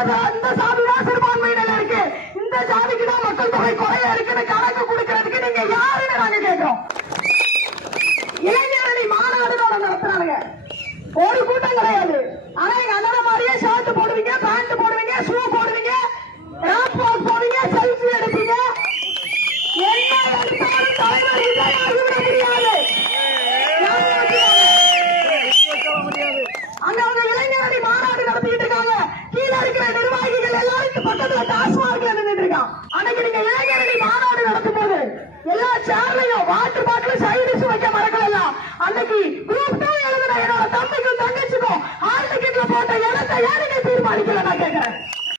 இந்த சாதிதான் சிறுபான்மையினர் இருக்கு, இந்த ஜாதிக்கு தான் மக்கள் தொகை குறைய இருக்குன்னு கணக்கு கொடுக்கறதுக்கு நீங்க யாருன்னு நாங்க கேட்கிறோம். இளைஞரணி மாநாடு நடத்துறாங்க, ஒரு கூட்டம் கிடையாது. ஆனா எங்க அண்ணன் மாதிரியே ஷர்ட் போடுவீங்க, பேண்ட் போடுவீங்க, ஷூ போடுவீங்க, ராப் போடுவீங்க, செல்ஃபி எடுப்பீங்க. என்ன எடுத்தாலும் தலைவர் விஜய் ஆகிவிட முடியாது. அங்க அவங்க இளைஞரணி மாநாடு நடத்திட்டு இருக்காங்க. கீழே இருக்கிற நிர்வாகிகள் எல்லாருக்கும் பக்கத்துல டாஸ்மார்க்ல நின்றுட்டு இருக்கான். அன்னைக்கு நீங்க இளைஞரணி மாநாடு நடத்தும் போது எல்லா சேர்லையும் வாட்டர் பாட்டில் சைடிஸ் வைக்க மறக்கலாம். அன்னைக்கு குரூப் 2 எழுதுன என்னோட தம்பிக்கும் தங்கச்சிக்கும் ஹால் டிக்கெட்ல போட்ட இடத்தை யாருமே தீர்மானிக்கல. நான் கேட்கிறேன்,